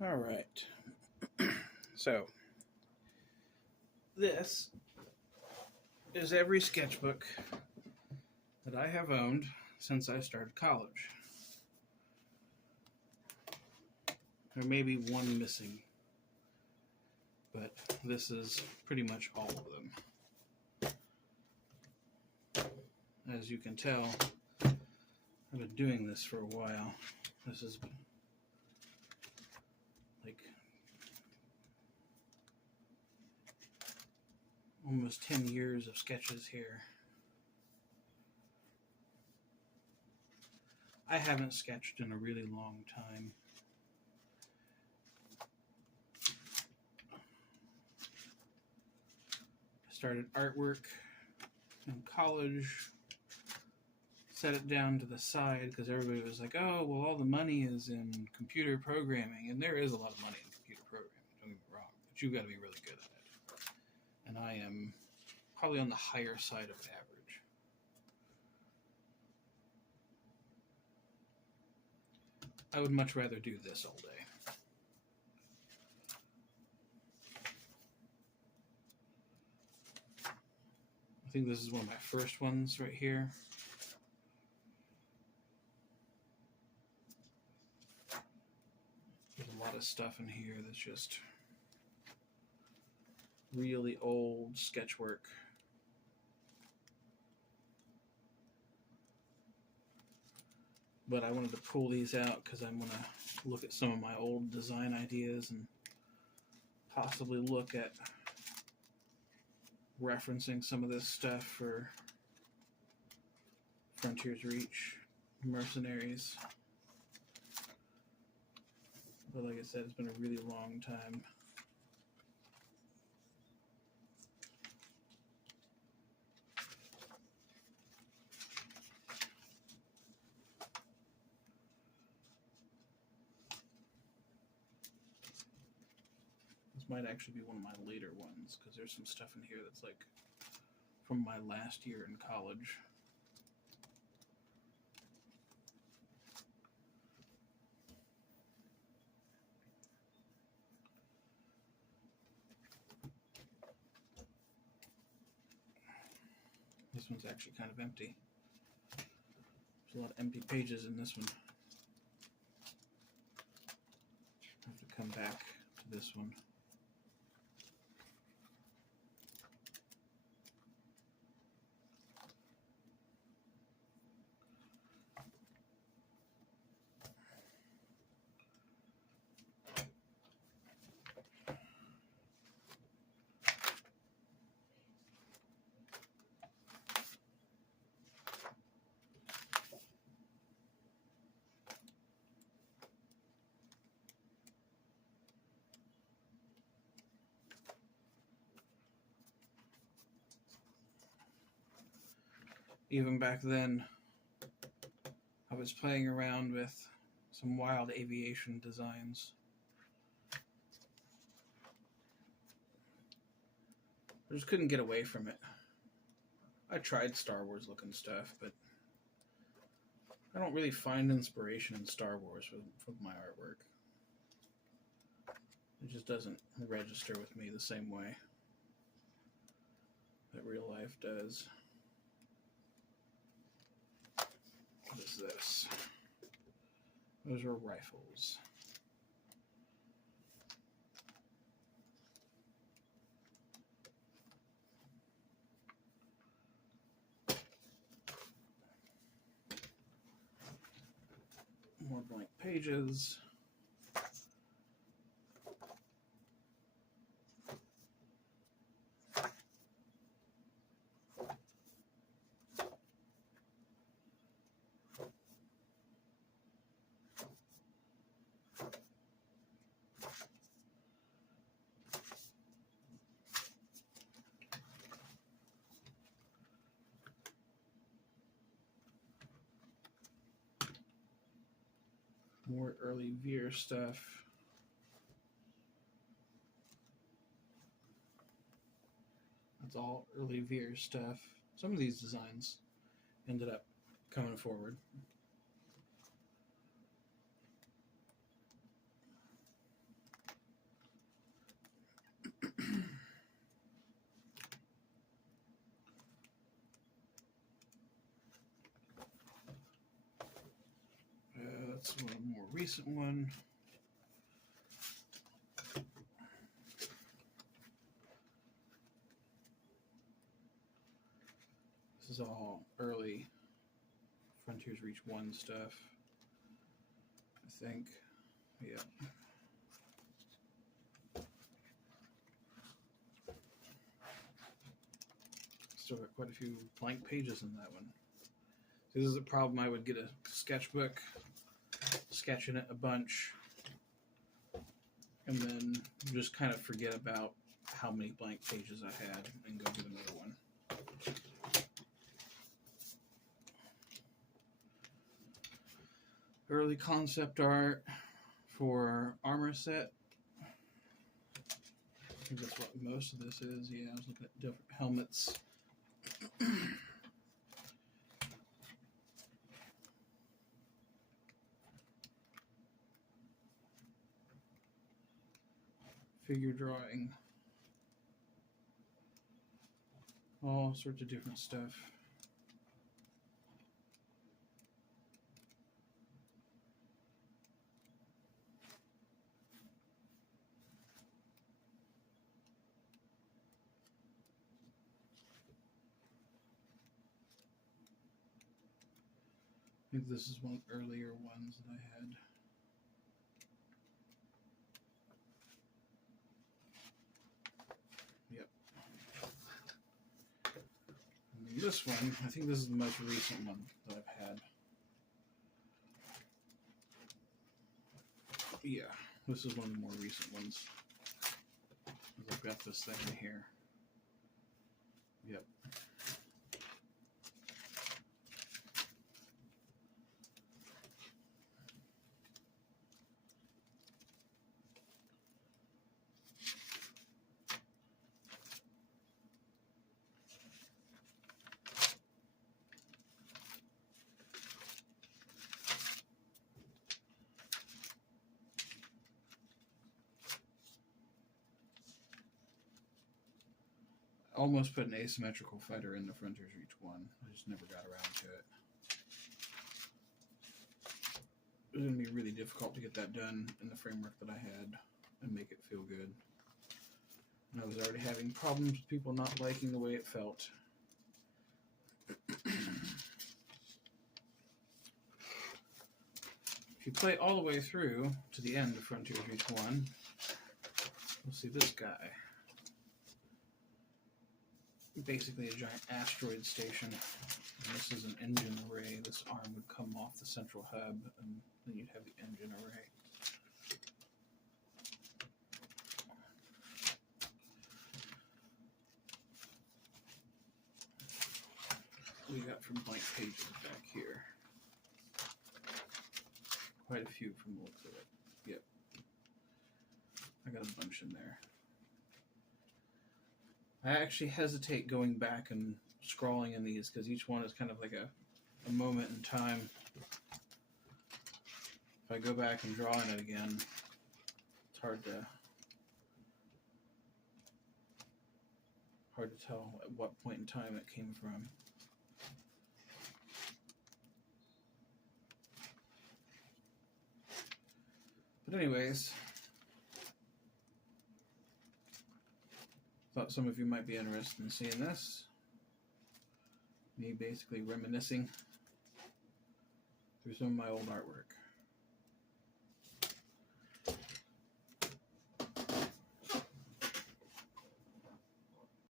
All right. So, this is every sketchbook that I have owned since I started college. There may be one missing, but this is pretty much all of them. As you can tell, I've been doing this for a while. This is like almost 10 years of sketches here. I haven't sketched in a really long time. I started artwork in college, set it down to the side because everybody was like, oh, well, all the money is in computer programming. And there is a lot of money in computer programming, don't get me wrong, but you've got to be really good at it. And I am probably on the higher side of average. I would much rather do this all day. I think this is one of my first ones right here. There's a lot of stuff in here that's just really old sketch work. But I wanted to pull these out because I'm going to look at some of my old design ideas and possibly look at referencing some of this stuff for Frontiers Reach, Mercenaries. But like I said, it's been a really long time. This might actually be one of my later ones because there's some stuff in here that's like from my last year in college. This one's actually kind of empty. There's a lot of empty pages in this one. I have to come back to this one. Even back then, I was playing around with some wild aviation designs. I just couldn't get away from it. I tried Star Wars looking stuff, but I don't really find inspiration in Star Wars with my artwork. It just doesn't register with me the same way that real life does. What is this? Those are rifles. More blank pages. More early Veer stuff. That's all early Veer stuff. Some of these designs ended up coming forward. that's a more recent one. This is all early Frontiers Reach 1 stuff, I think. Yeah. Still got quite a few blank pages in that one. This is the problem. I would get a sketchbook, sketch in it a bunch, and then just kind of forget about how many blank pages I had and go get another one. Early concept art for armor set. I think that's what most of this is. Yeah, I was looking at different helmets. Figure drawing. All sorts of different stuff. I think this is one of the earlier ones that I had. Yep. And this one, I think this is the most recent one that I've had. Yeah, this is one of the more recent ones. I've got this thing here. Yep. Almost put an asymmetrical fighter in the Frontiers Reach 1. I just never got around to it. It was going to be really difficult to get that done in the framework that I had and make it feel good. And I was already having problems with people not liking the way it felt. If you play all the way through to the end of Frontiers Reach 1, you'll see this guy. Basically a giant asteroid station. And this is an engine array. This arm would come off the central hub, and then you'd have the engine array. What we got from blank pages back here? Quite a few from the looks of it. Yep. I got a bunch in there. I actually hesitate going back and scrolling in these because each one is kind of like a moment in time. If I go back and draw in it again, it's hard to tell at what point in time it came from. But anyways, thought some of you might be interested in seeing this. Me basically reminiscing through some of my old artwork.